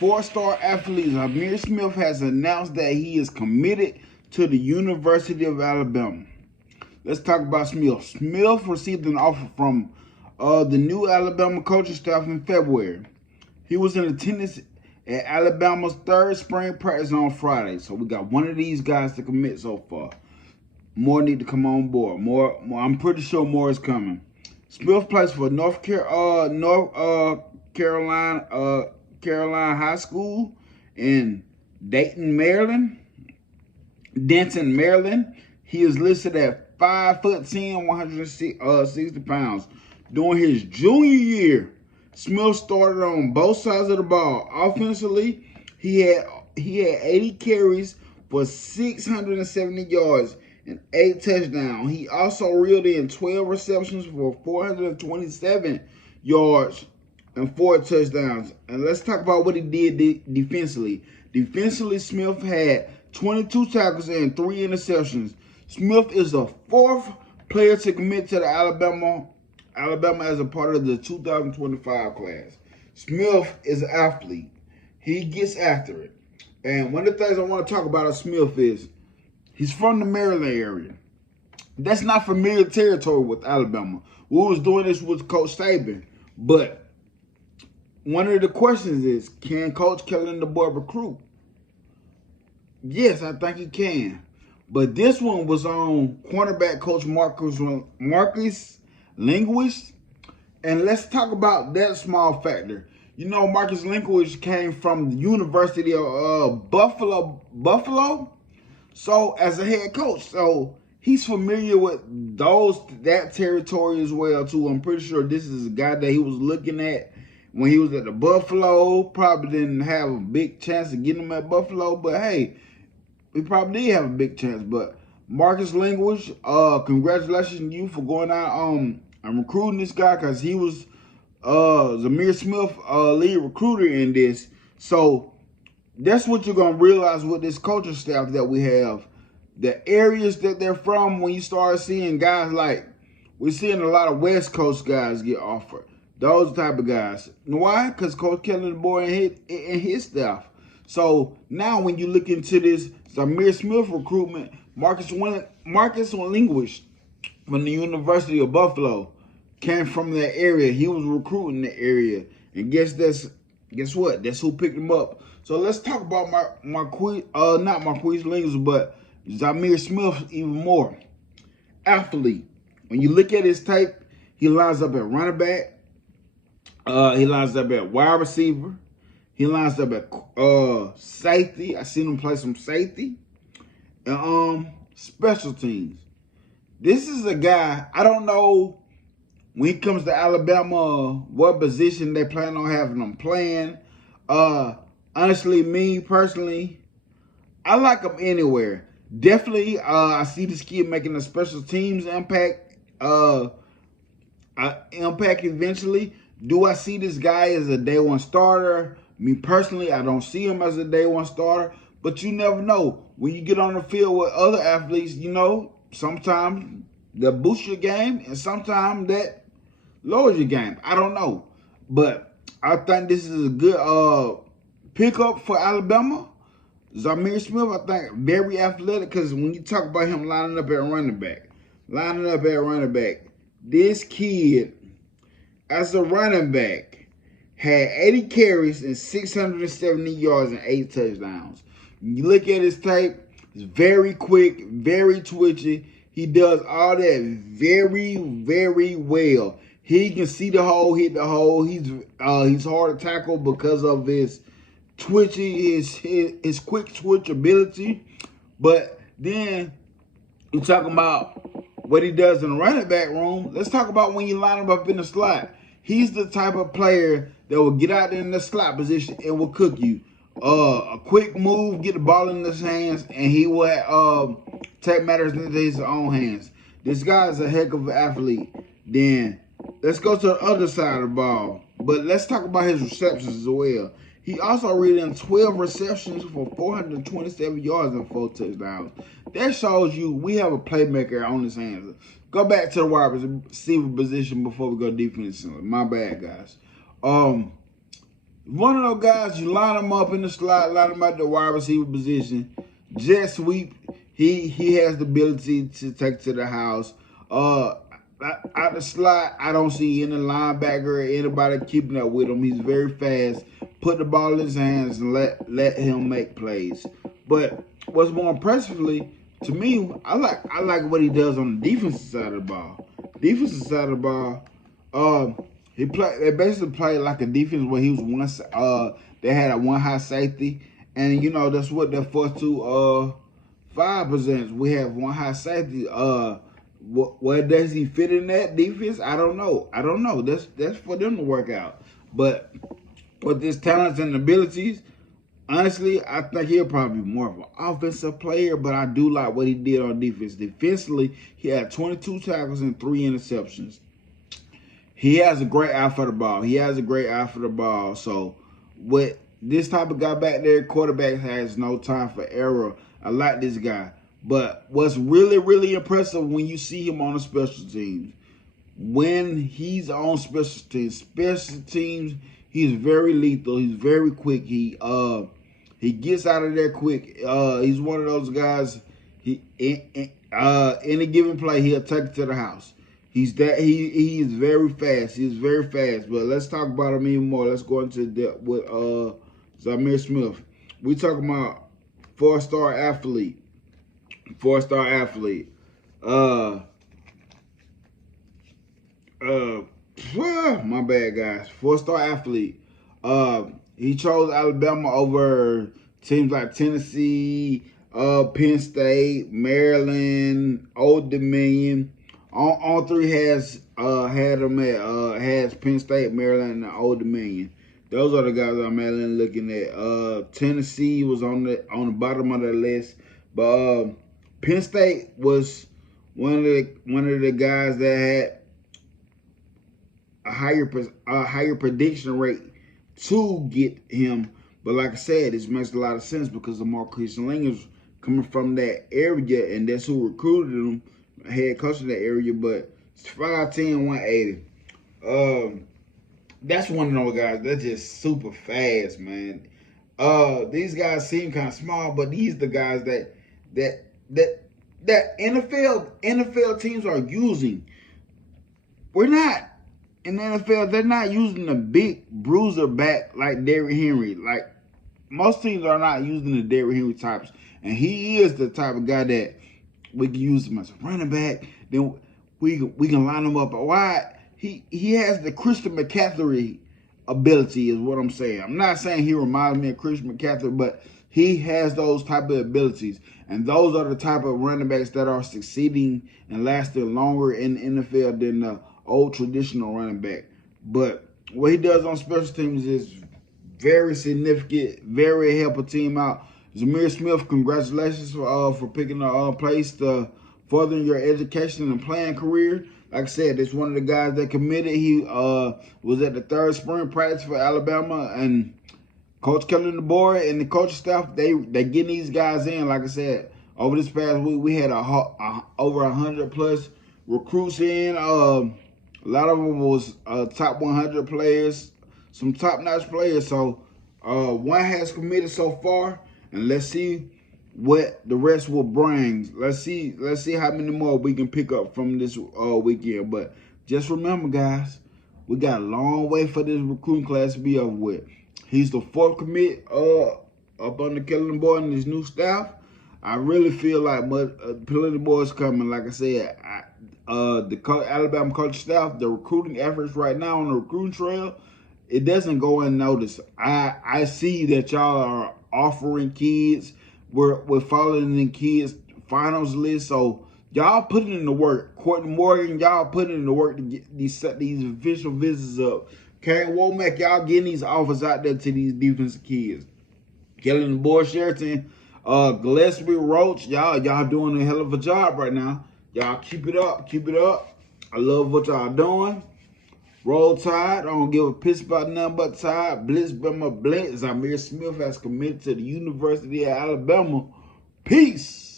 Four-star athlete Zymear Smith has announced that he is committed to the University of Alabama. Let's talk about Smith. Smith received an offer from the new Alabama coaching staff in February. He was in attendance at Alabama's third spring practice on Friday. So we got one of these guys to commit so far. More need to come on board. More I'm pretty sure more is coming. Smith plays for North Carolina High School in Denton, Maryland. He is listed at 5'10", 160 pounds. During his junior year, Smith started on both sides of the ball. Offensively, he had 80 carries for 670 yards and 8 touchdowns. He also reeled in 12 receptions for 427 yards and 4 touchdowns. And let's talk about what he did defensively. Defensively, Smith had 22 tackles and 3 interceptions. Smith is the 4th player to commit to the Alabama as a part of the 2025 class. Smith is an athlete. He gets after it. And one of the things I want to talk about Smith is he's from the Maryland area. That's not familiar territory with Alabama. We was doing this with Coach Saban. But one of the questions is, can Coach Kelly and the boy recruit? Yes, I think he can. But this one was on cornerback coach Marcus Linguist. And let's talk about that small factor. You know, Marcus Linguist came from the University of Buffalo. So as a head coach, so he's familiar with that territory as well too. I'm pretty sure this is a guy that he was looking at when he was at the Buffalo. Probably didn't have a big chance of getting him at Buffalo, but hey, we probably did have a big chance. But Marcus Linguist, congratulations to you for going out and recruiting this guy, because he was Zymear Smith lead recruiter in this. So that's what you're going to realize with this coaching staff that we have. The areas that they're from, when you start seeing guys like, we're seeing a lot of West Coast guys get offered. Those type of guys. Why? Because Coach Kelly and the boy and his staff. So now when you look into this Zymear Smith recruitment, Marcus Linguist from the University of Buffalo came from that area. He was recruiting the area. And guess what? That's who picked him up. So let's talk about not Marquise Linguist, but Zymear Smith even more. Athlete. When you look at his tape, he lines up at running back. He lines up at wide receiver. He lines up at safety. I seen him play some safety. And special teams. This is a guy, I don't know when it comes to Alabama what position they plan on having him playing. Honestly, me personally, I like him anywhere. Definitely, I see this kid making a special teams impact eventually. Do I see this guy as a day one starter? Me personally, I don't see him as a day one starter, but you never know. When you get on the field with other athletes, you know, sometimes that boosts your game and sometimes that lowers your game. I don't know. But I think this is a good pickup for Alabama. Zymear Smith, I think, very athletic, because when you talk about him lining up at running back, this kid, as a running back, had 80 carries and 670 yards and 8 touchdowns. When you look at his tape, it's very quick, very twitchy. He does all that very, very well. He can see the hole, hit the hole. He's hard to tackle because of his twitchy, his quick twitch ability. But then you're talking about what he does in the running back room. Let's talk about when you line him up in the slot. He's the type of player that will get out there in the slot position and will cook you. A quick move, get the ball in his hands, and he will take matters into his own hands. This guy is a heck of an athlete. Then let's go to the other side of the ball. But let's talk about his receptions as well. He also reeled in 12 receptions for 427 yards and 4 touchdowns. That shows you we have a playmaker on his hands. Go back to the wide receiver position before we go defense. My bad, guys. One of those guys, you line him up in the slot, line him at the wide receiver position, jet sweep. He has the ability to take it to the house. Out the slot, I don't see any linebacker or anybody keeping up with him. He's very fast. Put the ball in his hands and let him make plays. But what's more impressively to me, I like what he does on the defensive side of the ball. Defensive side of the ball, they basically played like a defense where he was they had a one high safety, and you know that's what their 4-2-5 presents. We have one high safety. Where does he fit in that defense? I don't know. That's for them to work out. But with his talents and abilities, honestly, I think he'll probably be more of an offensive player, but I do like what he did on defense. Defensively, he had 22 tackles and 3 interceptions. He has a great eye for the ball. So, with this type of guy back there, quarterback has no time for error. I like this guy. But what's really, really impressive when you see him on the special teams, when he's on special teams, he's very lethal. He's very quick. He gets out of there quick. He's one of those guys. Any given play, he'll take it to the house. He is very fast. He's very fast. But let's talk about him even more. Let's go into depth with Zymear Smith. We talking about 4-star athlete. 4-star athlete. My bad, guys. 4-star athlete. He chose Alabama over teams like Tennessee, Penn State, Maryland, Old Dominion. All three has had him at has Penn State, Maryland, and Old Dominion. Those are the guys I'm looking at. Tennessee was on the bottom of the list, but Penn State was one of the guys that had a higher prediction rate to get him. But like I said, this makes a lot of sense because the Marquise Ling is coming from that area, and that's who recruited him, head coach of that area. But it's 5'10", 180. That's one of those guys that's just super fast, man. These guys seem kind of small, but these the guys that NFL teams are using. We're not in the NFL. They're not using a big bruiser back like Derrick Henry. Like most teams are not using the Derrick Henry types, and he is the type of guy that we can use him as a running back. Then we can line him up wide. He has the Christian McCaffrey ability, is what I'm saying. I'm not saying he reminds me of Christian McCaffrey, but he has those type of abilities. And those are the type of running backs that are succeeding and lasting longer in the NFL than the old traditional running back. But what he does on special teams is very significant, very help a team out. Zymear Smith, congratulations for picking a place to furthering your education and playing career. Like I said, it's one of the guys that committed. He was at the 3rd spring practice for Alabama, and Coach Kelly and the board and the coaching staff, they getting these guys in. Like I said, over this past week, we had over 100+ recruits in. A lot of them was top 100 players, some top-notch players. So one has committed so far, and let's see what the rest will bring. Let's see how many more we can pick up from this weekend. But just remember, guys, we got a long way for this recruiting class to be over with. He's the 4th commit up on the Kelly board and his new staff. I really feel like plenty of boys coming. Like I said, the Alabama coaching staff, the recruiting efforts right now on the recruiting trail, it doesn't go unnoticed. I see that y'all are offering kids. We're following the kids' finals list. So y'all putting in the work. Courtney Morgan, y'all putting in the work to get set these official visits up. Karen Womack, y'all getting these offers out there to these defensive kids. Kelly and Boy Sheraton, Gillespie, Roach, y'all doing a hell of a job right now. Y'all keep it up. I love what y'all doing. Roll Tide. I don't give a piss about nothing but Tide. Blitz Bama Blitz. Zymear Smith has committed to the University of Alabama. Peace.